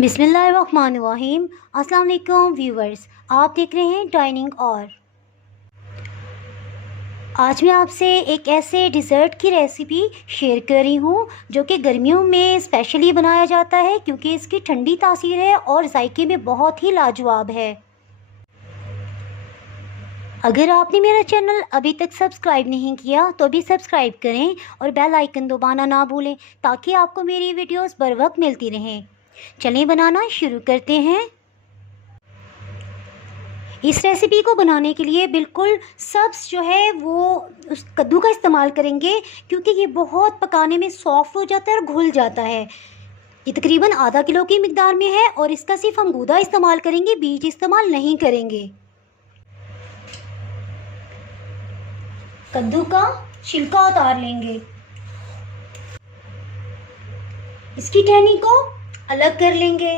बिस्मिल्लाहिर्रहमानिर्रहीम। अस्सलाम वालेकुम व्यूवर्स, आप देख रहे हैं डाइनिंग। और आज मैं आपसे एक ऐसे डिज़र्ट की रेसिपी शेयर कर रही हूँ जो कि गर्मियों में स्पेशली बनाया जाता है क्योंकि इसकी ठंडी तासीर है और जायके में बहुत ही लाजवाब है। अगर आपने मेरा चैनल अभी तक सब्सक्राइब नहीं किया तो अभी सब्सक्राइब करें और बेल आइकन दबाना ना भूलें ताकि आपको मेरी वीडियोस बर वक्त मिलती रहें। चलें बनाना शुरू करते हैं। इस रेसिपी को बनाने के लिए बिल्कुल सब्ज़ जो है वो उस कद्दू का इस्तेमाल करेंगे क्योंकि ये बहुत पकाने में सॉफ्ट हो जाता है और घुल जाता है। ये तकरीबन आधा किलो की मिकदार में है और इसका सिर्फ हम गूदा इस्तेमाल करेंगे, बीज इस्तेमाल नहीं करेंगे। कद्दू का छिलका उतार लेंगे, इसकी टहनी को अलग कर लेंगे,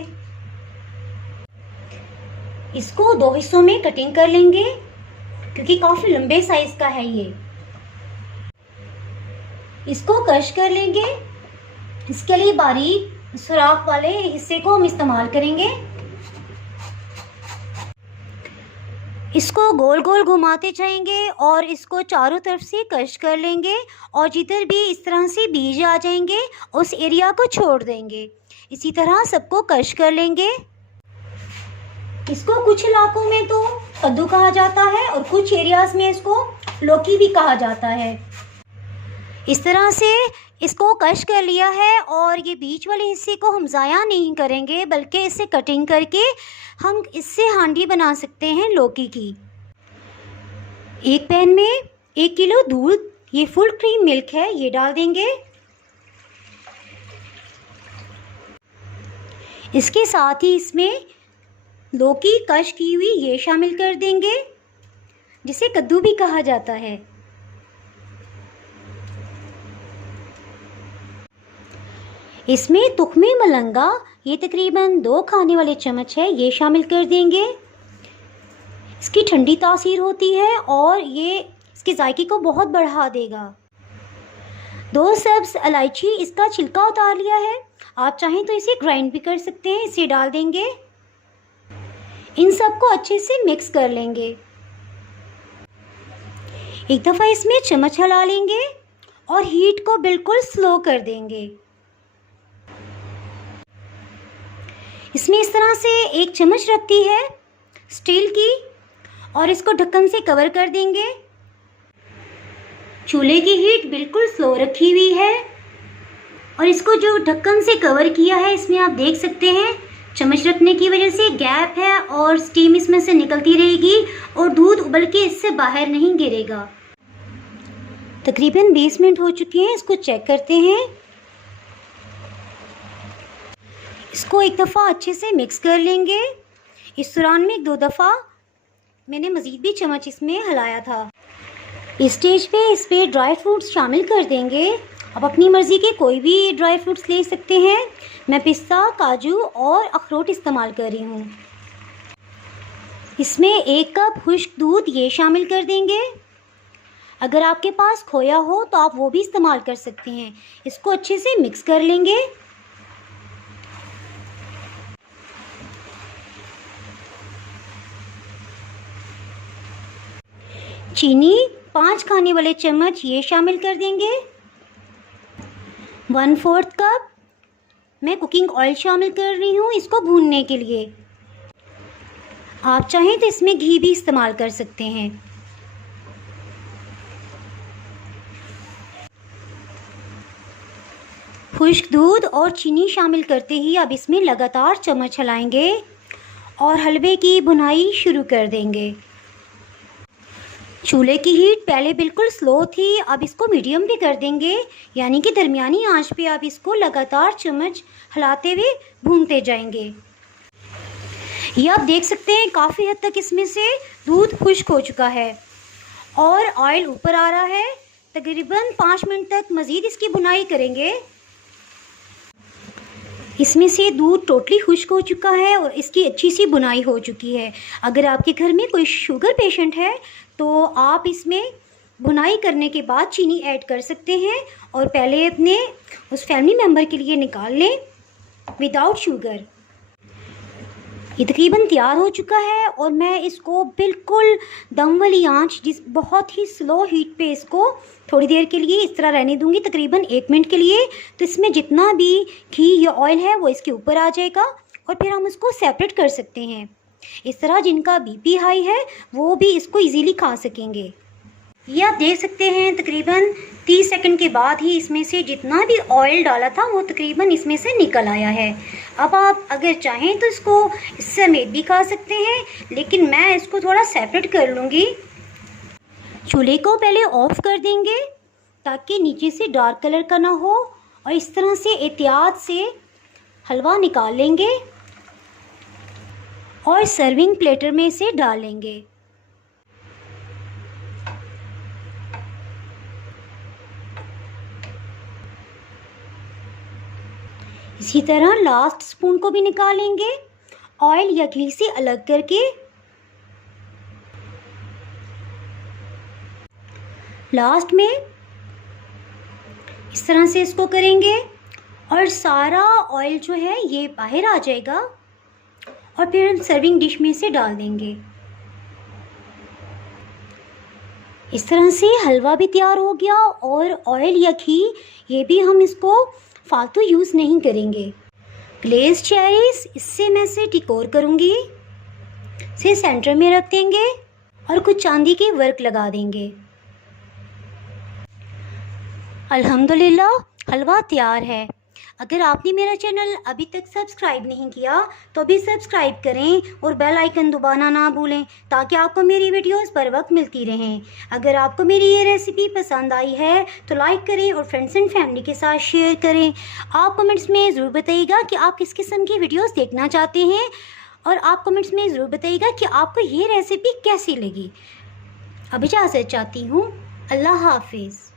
इसको दो हिस्सों में कटिंग कर लेंगे क्योंकि काफ़ी लंबे साइज का है ये। इसको क्रश कर लेंगे। इसके लिए बारीक सुराख वाले हिस्से को हम इस्तेमाल करेंगे। इसको गोल गोल घुमाते जाएंगे और इसको चारों तरफ से क्रश कर लेंगे और जिधर भी इस तरह से बीज आ जाएंगे उस एरिया को छोड़ देंगे। इसी तरह सबको क्रश कर लेंगे। इसको कुछ इलाकों में तो कद्दू कहा जाता है और कुछ एरियाज़ में इसको लौकी भी कहा जाता है। इस तरह से इसको क्रश कर लिया है और ये बीच वाले हिस्से को हम ज़ाया नहीं करेंगे बल्कि इसे कटिंग करके हम इससे हांडी बना सकते हैं लौकी की। एक पैन में 1 किलो दूध, ये फुल क्रीम मिल्क है, ये डाल देंगे। इसके साथ ही इसमें लौकी क्रश की हुई ये शामिल कर देंगे जिसे कद्दू भी कहा जाता है। इसमें तुख्मे मलंगा, ये तकरीबन 2 खाने वाले चम्मच है, ये शामिल कर देंगे। इसकी ठंडी तासीर होती है और ये इसके जायके को बहुत बढ़ा देगा। 2 सब्ज़ इलायची, इसका छिलका उतार लिया है, आप चाहें तो इसे ग्राइंड भी कर सकते हैं, इसे डाल देंगे। इन सबको अच्छे से मिक्स कर लेंगे। एक दफ़ा इसमें चम्मच हिला लेंगे और हीट को बिल्कुल स्लो कर देंगे। इसमें इस तरह से 1 चम्मच रखती है स्टील की और इसको ढक्कन से कवर कर देंगे। चूल्हे की हीट बिल्कुल स्लो रखी हुई है और इसको जो ढक्कन से कवर किया है इसमें आप देख सकते हैं चम्मच रखने की वजह से गैप है और स्टीम इसमें से निकलती रहेगी और दूध उबल के इससे बाहर नहीं गिरेगा। तकरीबन 20 मिनट हो चुके हैं, इसको चेक करते हैं। इसको एक दफ़ा अच्छे से मिक्स कर लेंगे। इस दौरान में 2 दफ़ा मैंने मज़ीद भी चम्मच इसमें हिलाया था। इस स्टेज पे इस पर ड्राई फ्रूट्स शामिल कर देंगे। आप अपनी मर्ज़ी के कोई भी ड्राई फ्रूट्स ले सकते हैं। मैं पिस्ता, काजू और अखरोट इस्तेमाल कर रही हूँ। इसमें 1 कप खुश्क दूध ये शामिल कर देंगे। अगर आपके पास खोया हो तो आप वो भी इस्तेमाल कर सकते हैं। इसको अच्छे से मिक्स कर लेंगे। चीनी 5 खाने वाले चम्मच ये शामिल कर देंगे। 1/4 कप मैं कुकिंग ऑयल शामिल कर रही हूँ इसको भूनने के लिए। आप चाहें तो इसमें घी भी इस्तेमाल कर सकते हैं। खुश्क दूध और चीनी शामिल करते ही अब इसमें लगातार चम्मच हिलाएंगे और हलवे की भुनाई शुरू कर देंगे। चूल्हे की हीट पहले बिल्कुल स्लो थी, अब इसको मीडियम भी कर देंगे, यानी कि दरमियानी आंच पे आप इसको लगातार चम्मच हिलाते हुए भूनते जाएंगे। ये आप देख सकते हैं काफ़ी हद तक इसमें से दूध खुश्क हो चुका है और ऑयल ऊपर आ रहा है। तकरीबन 5 मिनट तक मज़ीद इसकी भुनाई करेंगे। इसमें से दूध टोटली खुश्क हो चुका है और इसकी अच्छी सी बुनाई हो चुकी है। अगर आपके घर में कोई शुगर पेशेंट है तो आप इसमें भुनाई करने के बाद चीनी ऐड कर सकते हैं और पहले अपने उस फैमिली मेम्बर के लिए निकाल लें विदाउट शुगर। ये तकरीबन तैयार हो चुका है और मैं इसको बिल्कुल दम वाली आंच जिस बहुत ही स्लो हीट पे इसको थोड़ी देर के लिए इस तरह रहने दूंगी, तकरीबन 1 मिनट के लिए। तो इसमें जितना भी घी या ऑयल है वो इसके ऊपर आ जाएगा और फिर हम उसको सेपरेट कर सकते हैं। इस तरह जिनका बीपी हाई है वो भी इसको इजीली खा सकेंगे। ये आप देख सकते हैं तकरीबन 30 सेकंड के बाद ही इसमें से जितना भी ऑयल डाला था वो तकरीबन इसमें से निकल आया है। अब आप अगर चाहें तो इसको इससे समेत भी खा सकते हैं, लेकिन मैं इसको थोड़ा सेपरेट कर लूँगी। चूल्हे को पहले ऑफ कर देंगे ताकि नीचे से डार्क कलर का ना हो, और इस तरह से एहतियात से हलवा निकाल लेंगे और सर्विंग प्लेटर में से डाल लेंगे। इसी तरह लास्ट स्पून को भी निकालेंगे ऑयल या घी से अलग करके। लास्ट में इस तरह से इसको करेंगे और सारा ऑयल जो है ये बाहर आ जाएगा और फिर हम सर्विंग डिश में से डाल देंगे। इस तरह से हलवा भी तैयार हो गया और ऑयल या घी ये भी हम इसको फालतू यूज़ नहीं करेंगे। ग्लेज़ चेरीज इससे मैं इसे डेकोर करूँगी, इसे सेंटर में रख देंगे और कुछ चांदी के वर्क लगा देंगे। अल्हम्दुलिल्लाह हलवा तैयार है। अगर आपने मेरा चैनल अभी तक सब्सक्राइब नहीं किया तो अभी सब्सक्राइब करें और बेल आइकन दबाना ना भूलें ताकि आपको मेरी वीडियोस पर वक्त मिलती रहें। अगर आपको मेरी ये रेसिपी पसंद आई है तो लाइक करें और फ्रेंड्स एंड फैमिली के साथ शेयर करें। आप कमेंट्स में ज़रूर बताइएगा कि आप किस किस्म की वीडियोस देखना चाहते हैं और आप कमेंट्स में ज़रूर बताइएगा कि आपको ये रेसिपी कैसी लगी। अब इजाज़त चाहती हूँ। अल्लाह हाफिज़।